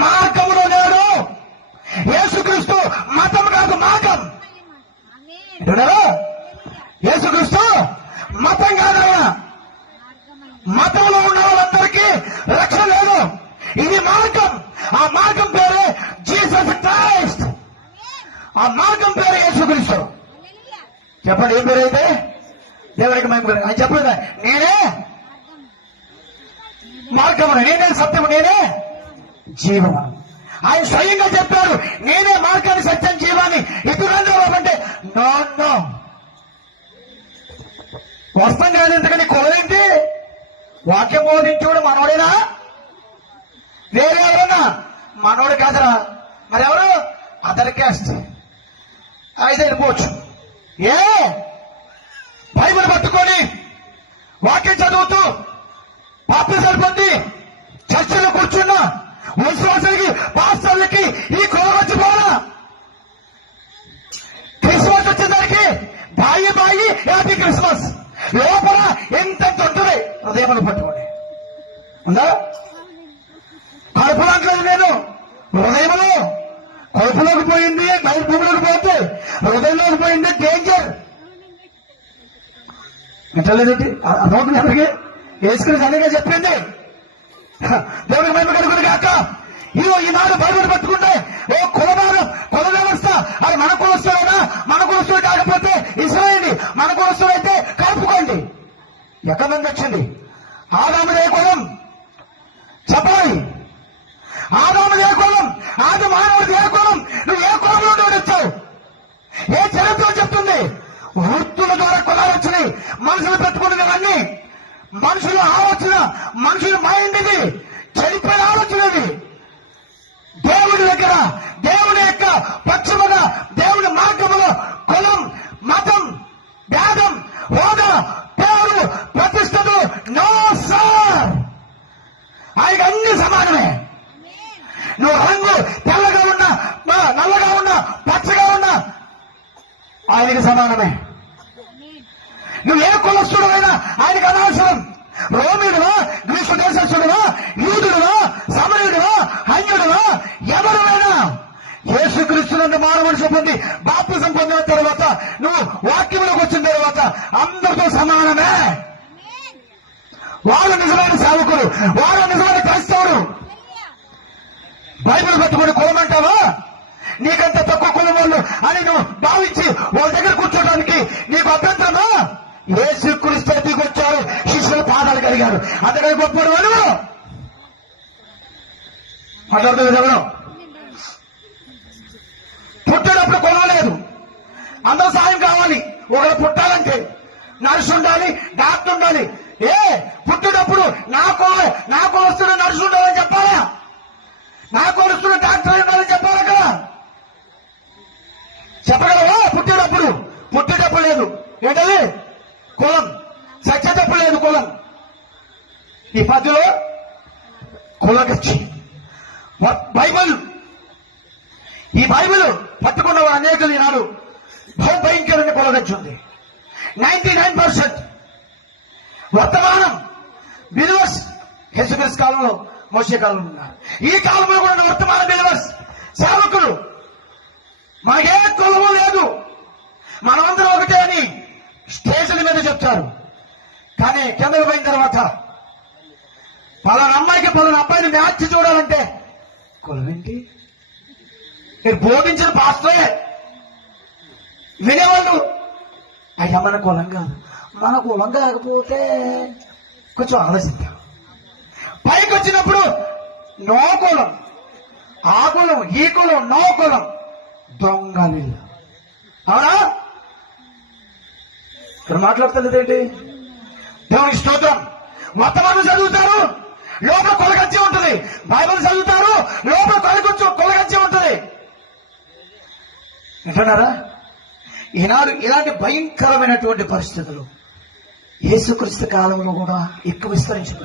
మార్గములో లేడు. యేసుక్రీస్తు మతం కాదు, మార్గం. యేసుక్రీస్తు మతం కాదయ్యా. మతంలో ఉన్న వాళ్ళందరికీ రక్షణ లేదు. ఇది మార్గం. ఆ మార్గం పేరే జీసస్ క్రైస్ట్. ఆ మార్గం పేరే యేసుక్రీస్తు. చెప్పండి, ఏం పేరైతే దేవుడికి మేము ఆయన చెప్పండి. నేనే మార్గము, నేనే సత్యము, నేనే జీవము. ఆయన స్వయంగా చెప్పారు, నేనే మార్గాన్ని, సత్యం, జీవాన్ని. ఇతరులందరూ అంటే నో నో, వస్తాం కాదు. ఎందుకని కులదేంటి? వాక్యం బోధించుడు మనోడేనా? వేరే ఎవరన్నా? మనోడు కాదరా. మరి ఎవరు? Other caste. అయితే వెళ్ళిపోవచ్చు. ఏ బైబిల్ పట్టుకొని వాక్యం చదువుతూ బాప్తిజాలు పొంది చర్చలో కూర్చున్నా విశ్వాసాలకి, పాస్టర్లకి ఈ కులం వచ్చిపోవాలా? క్రిస్మస్ వచ్చేసరికి బాయి హ్యాపీ క్రిస్మస్. లోపల ఎంత ఉంటుంది హృదయం పట్టుకోండి. ఉందా? కడుపులాంటి నేను హృదయంలో కడుపులోకి పోయింది, బయట భూమిలోకి పోతే హృదయంలోకి పోయింది డేంజర్. వింటలేదండి? అదొకటి ఎవరికి యేసుక్రీస్తు అనేగా చెప్పింది. దేవుడికి మహిమ కలుగును గాక. ఇదిగో ఈనాడు బైబిల్ పట్టుకుంటే ఓ కులవాదం, కుల వ్యవస్థ, అది మన కులస్తుడైనా, మన కులస్తుడు కాకపోతే ఇస్రాయేలీ, మన కులస్తుడైతే కలుపుకోండి. ఎక్కడి నుంచి వచ్చింది? ఆదాముదే కులం. చెప్పాలి, ఆదాముదే కులం. ఆది మానవుడిది ఏ కులం? నువ్వు ఏ కులంలో నుండి వచ్చావు? ఏ చరిత్ర చెప్తుంది? వృత్తుల ద్వారా కులాలు వచ్చినాయి. మనుషులు పెట్టుకున్నవన్నీ మనుషుల ఆలోచన, మనుషుల మైండ్. ఇది చెడిపోయిన ఆలోచన. ఇది దేవుడి దగ్గర, దేవుని యొక్క పక్షమున, దేవుని మార్గములో కులం, మతం, భేదం, హోదా, పేరు, ప్రతిష్టలు నో సార్. ఆయనకి అన్ని సమానమే. నువ్వు రంగు తెల్లగా ఉన్నా, నల్లగా ఉన్నా, పచ్చగా ఉన్నా ఆయనకి సమానమే. నువ్వు ఏ కులస్తుడువైనా ఆయనకు అనవసరం. రోమిడువా, గ్రీసు దేశస్థుడువా, యూదుడువా, సమరయుడువా, అన్యుడువా, ఎవరువైనా యేసుక్రీస్తు నుండి మానవుడు పొంది బాప్తిజం పొందిన తర్వాత, నువ్వు వాక్యంలోకి వచ్చిన తర్వాత అందరితో సమానమే. వాళ్ళు నిజమైన సేవకులు, వాళ్ళు నిజమైన క్రైస్తవులు. బైబిల్ పట్టుకుని కులం అంటావా? నీకంత తక్కువ కులం వాళ్ళు అని నువ్వు భావించి వాళ్ళ దగ్గర కూర్చోడానికి నీకు అభ్యంతరమా? యేసుక్రీస్తు దిగొచ్చారు, శిష్యుల పాదాలు కలిగారు, అందుకని గొప్పడు వాళ్ళు మాట్లాడుతుంది. ఎవరు పుట్టేటప్పుడు కులం లేదు, అందరూ సాయం కావాలి. ఒకరు పుట్టాలంటే నర్సు ఉండాలి, డాక్టర్ ఉండాలి. పుట్టేటప్పుడు నా కులస్తుడు నర్సు ఉండాలని చెప్పాలా? నా కులస్తుడు డాక్టర్ ఉండాలని చెప్పాలా కదా? చెప్పగలవా? పుట్టేటప్పుడు లేదు. ఏంటది? కులం. సచ్చేటప్పుడు లేదు కులం. ఈ పద్యలో కులగచ్చి ఈ బైబిల్ పట్టుకున్న వారు అనేకులు ఈనాడు భయంకరమైన కులగచ్చి ఉంది. 99% వర్తమానం బిలీవర్స్ యేసుక్రీస్తు కాలంలో, మోషే కాలంలో ఉన్నారు. ఈ కాలంలో కూడా వర్తమాన బిలీవర్స్ సేవకులు. మనకే కులము లేదు, మనమందరం ఒకటే అని స్టేషన్ల మీద చెప్తారు. కానీ కిందకు పోయిన తర్వాత పలానా అమ్మాయికి పలానా అబ్బాయిని మ్యాచ్ చూడాలంటే కులం ఏంటి? మీరు బోధించిన పాస్టరే వినేవాళ్ళు. అయ్యా మన కులం కాదు, మన కులం కాకపోతే కొంచెం ఆలోచిద్దాం. పైకి వచ్చినప్పుడు నో కులం, ఆ కులం, ఈ కులం, నో కులం, దొంగలు. అవునా? ఇక్కడ మాట్లాడుతుందేంటి? దేవునికి స్తోత్రం. వర్తమానం చదువుతారు, లోపల కొలగచ్చి ఉంటుంది. బైబిల్ చదువుతారు, లోపల కొలగచ్చి ఉంటుంది. వింటున్నారా? ఈనాడు ఇలాంటి భయంకరమైనటువంటి పరిస్థితులు యేసుక్రీస్తు కాలంలో కూడా ఎక్కువ విస్తరించిపోయాయి.